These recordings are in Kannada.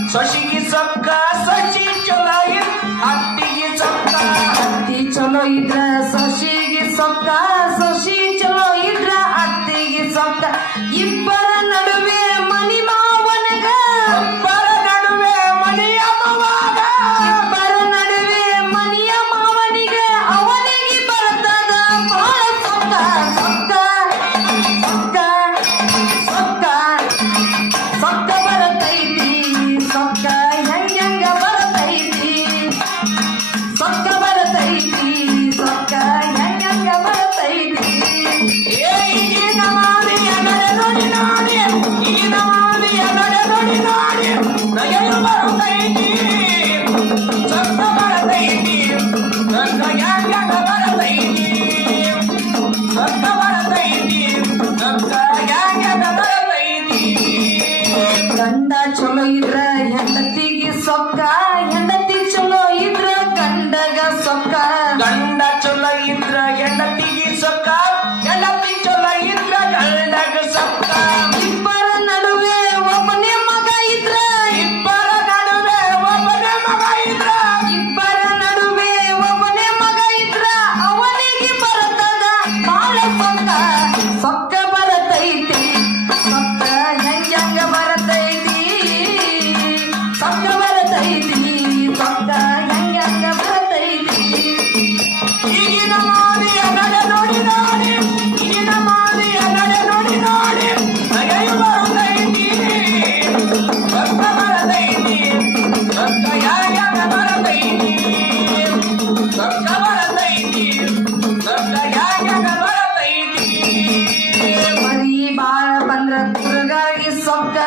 ಸೊಸಿಗೆ ಸೊಕ್ಕ ಸೊಸಿ ಚಲೋ ಅತ್ತಿಗೆ ಸೊಕ್ಕ ಅತ್ತಿ ಚಲೋ ಇದ್ರ ಸೊಸಿಗೆ ಸೊಕ್ಕ ಸೊಸಿ ಚಲೋ ಇದ್ರ ಅತ್ತಿಗೆ ಸೊಕ್ಕ ಇಬ್ಬರ ನಡುವೆ ಮನಿ ಮಾವನಗ ಇಬ್ಬರ ನಡುವೆ ಮನಿಯ ಮಾವಾಗ ಇಬ್ಬರ ನಡುವೆ ಮನಿಯ ಮಾವನಿಗ ಅವನಿಗೆ ಬರ್ತದ ಬಾಳ ಸೊಕ್ಕ ಸೊಕ್ಕ ಸೊಕ್ಕ ಸೊಕ್ಕ ಸೊಕ್ಕ ಬರತೈತಿ ಸೊಕ್ಕ ಹೆಂಗ ಬರತೈತಿ ಸೊಕ್ಕ ಬರತೈತಿ ಸೊಕ್ಕ ಹೆಂಗ ಬರತೈತಿ ಈಗಿನ ಮಾರಿಯ ನಡೆ ನೋಡಿ ನೋಡಿ ಈಗಿನ ಮಾರಿಯ ನಡೆ ನೋಡಿ ನೋಡಿ ನಗೆಯು ಬರತೈತಿ ಸೊಕ್ಕ ಬರತೈತಿ ಸೊಕ್ಕ ಹೆಂಗ ಬರತೈತಿ ಸೊಕ್ಕ ಬರತೈತಿ ಸೊಕ್ಕ ಹೆಂಗ ಬರತೈತಿ ಗಂಡ ಚಲೋ ಇದ್ರ ಹೆಂಡತಿಗೆ ಸೊಕ್ಕ ಹೆಂಡತಿ ಚಲೋ ಇದ್ರ ಗಂಡಗ ಸೊಕ್ಕ ಗಂಡ ಚಲೋ ಇದ್ರ ಹೆಂಡತಿಗೆ ಸೊಕ್ಕ ಹೆಂಡತಿ ಚಲೋ ಇದ್ರ ಗಂಡಗ ಸೊಕ್ಕ ಇಬ್ಬರ ನಡುವೆ ಒಬ್ಬನೇ ಮಗ ಇದ್ರ ಇಬ್ಬರ ನಡುವೆ ಒಬ್ಬನೇ ಮಗ ಇದ್ರ ಇಬ್ಬರ ನಡುವೆ ಒಬ್ಬನೇ ಮಗ ಇದ್ರ ಅವನಿಗೆ ಬರ್ತದ ಬಾಳ ಸೊಕ್ಕ ಸೊಕ್ಕ ಬರತೈತಿ ಸೊಕ್ಕ ಹೆಂಗ ಬರತೈತಿ ಸೊಕ್ಕ ಬರತೈತಿ ಸೊಕ್ಕ ಹೆಂಗ ಬರತೈತಿ ಈಗಿನ ಮಾರಿಯ ನಡೆ ನೋಡಿ ನೋಡಿ ಈಗಿನ ಮಾರಿಯ ನಡೆ ನೋಡಿ ನೋಡಿ ನಗೆಯು ಬರತೈತಿ ಸೊಕ್ಕ ಬರತೈತಿ ಸೊಕ್ಕ ಹೆಂಗ ಬರತೈತಿ ಸೊಕ್ಕ ಬರತೈತಿ ಸೊಕ್ಕ ಹೆಂಗ ಬರತೈತಿ ಮರಿ ಬಾಳ ಬಂದ್ರ ಕುರುಗಾಗಿ ಸೊಕ್ಕ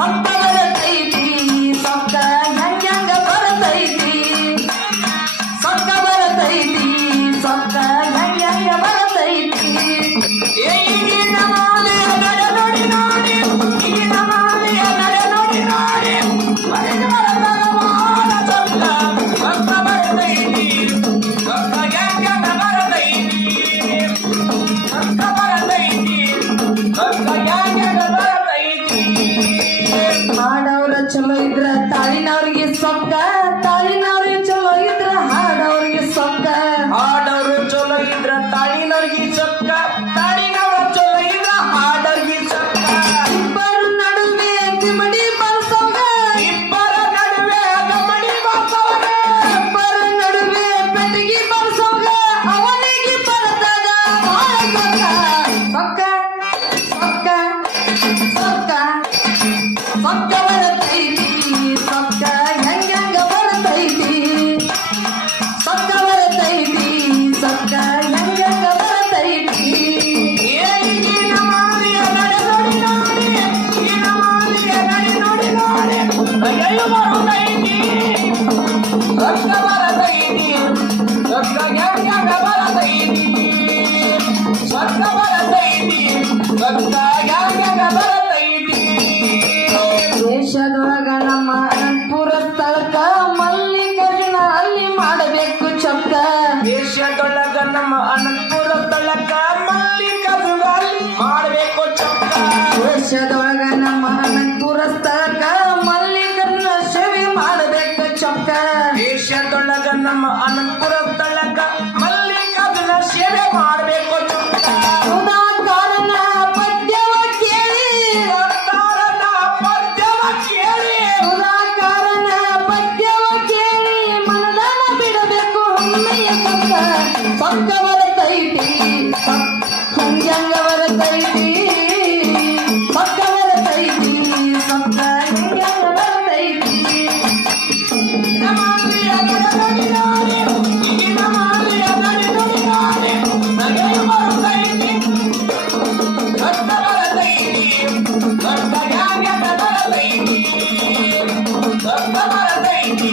ಸೊಕ್ಕ ಬರತೈತಿ ಸೊಕ್ಕ ಹೆಂಗ ಬರತೈತಿ ಸೊಕ್ಕ ಬರತೈತಿ ಸೊಕ್ಕ ಹೆಂಗ ಬರತೈತಿ ಈಗಿನ ಮಾಲೆಯ ನಡೆ ನೋಡಿ ನೋಡಿ ಈಗಿನ ಮಾಲೆಯ ನಡೆ ನೋಡಿ ನೋಡಿ ಮನೆಗೆ ಬರದಾಗ ಮಾಲ ಸೊಕ್ಕ ಸೊಕ್ಕ ಬರತೈತಿ ಸೊಕ್ಕ ಹೆಂಗ ಬರತೈತಿ ಸೊಕ್ಕ ಬರತೈತಿ ಸೊಕ್ಕ ಹೆಂಗ ಬರತೈತಿ ಹಾಡವ್ರ ಚಲೋ ಇದ್ರ ತಾಳಿನವ್ರಿಗೆ ಸೊಕ್ಕ ತಾಳಿನವ್ರಿಗೆ ಚಲೋ ಇದ್ರ ಹಾಡವ್ರಿಗೆ ಸೊಕ್ಕ ಹಾಡವ್ರು ಚಲೋ ಇದ್ರ ತಾಳಿನವ್ರಿಗೆ ಸೊಕ್ಕ ತಾಳಿನವ್ರ ಚಲೋ ಇದ್ರ ಹಾಡವ್ರಿಗೆ ಸೊಕ್ಕ ಇಬ್ಬರ ನಡುವೆ ಗಮಡಿ ಬರ್ಸೋಗ ಇಬ್ಬರ ನಡುವೆ ಗಮಡಿ ಬರ್ಸೋಗ ಇಬ್ಬರ ನಡುವೆ ಪೆಟ್ಟಿಗೆ ಬರ್ಸೋಗ ಅವನಿಗೆ ಬರ್ತದ ಬಾಳ ಸೊಕ್ಕ ಸೊಕ್ಕ ಸೊಕ್ಕ ಸೊಕ್ಕ ಬರತೈತಿ ಸೊಕ್ಕ ಹೆಂಗ ಬರತೈತಿ ಸೊಕ್ಕ ಬರತೈತಿ ಸೊಕ್ಕ ಹೆಂಗ ಬರತೈತಿ ಈಗಿನ ಮಾಲಿಯ ನಡೆ ನೋಡಿ ನೋಡಿ ಈಗಿನ ಮಾಲಿಯ ನಡೆ ನೋಡಿ ನೋಡಿ ಅಯ್ಯೋ ಬರತೈತಿ ಸೊಕ್ಕ ಬರತೈತಿ ಸೊಕ್ಕ ಹೆಂಗ ಬರತೈತಿ ಸೊಕ್ಕ ಬರತೈತಿ ಸೊಕ್ಕ ಹೆಂಗ ಬರತೈತಿ ದೇಶದೊಳಗ ನಮ್ಮ ಅನಂತಪುರ ಸ್ಥಳಕ್ಕ ಮಲ್ಲಿಕಾರ್ಜುನ ಅಲ್ಲಿ ಮಾಡಬೇಕು ಚೊಕ್ಕ ದೇಶದೊಳಗ ನಮ್ಮ ಅನಂತಪುರ ಸ್ಥಳಕ್ಕ ಮಲ್ಲಿಕಾರ್ಜುನ ಅಲ್ಲಿ ಮಾಡಬೇಕು ಚೊಕ್ಕ ದೇಶದೊಳಗ ನಮ್ಮ ಅನಂತಪುರ ಸ್ಥಳಕ್ಕ ಮಲ್ಲಿಕಾರ್ಜುನ ಸೇವೆ ಮಾಡಬೇಕು ಚೊಕ್ಕ ದೇಶದೊಳಗ ನಮ್ಮ ಅನಂತಪುರ ಸ್ಥಳಕ್ಕ ಮಲ್ಲಿಕಾರ್ಜುನ ಸೇವೆ ಮಾಡಬೇಕು ಚೊಕ್ಕ ಸುಧಾಕರನ ಪದ್ಯವ ಕೇಳಿ ಸುಧಾಕರನ ಪದ್ಯವ ಕೇಳಿ ಸುಧಾಕರನ ಪದ್ಯವ ಕೇಳಿ ಮನದಾನ ಬಿಡಬೇಕು ಹೊಮ್ಮೆಯ ಸೊಕ್ಕ ಸೊಕ್ಕ ಬರತೈತಿ ಹಂಗ್ಯಂಗ ಬರತೈತಿ ಸೊಕ್ಕ ಬರತೈತಿ ಸೊಕ್ಕ ಹೆಂಗ್ಯಂಗ ಬರತೈತಿ ನಮಾಲಿಯ ನಡೆ ನೋಡಿ ನೋಡಿ ಈಗಿನ ಮಾಲಿಯ ನಡೆ ನೋಡಿ ನೋಡಿ ನಗೆಯು ಬರತೈತಿ ಸೊಕ್ಕ ಬರತೈತಿ ಸೊಕ್ಕ ಹೆಂಗ ಬರತೈತಿ ಸೊಕ್ಕ ಬರತೈತಿ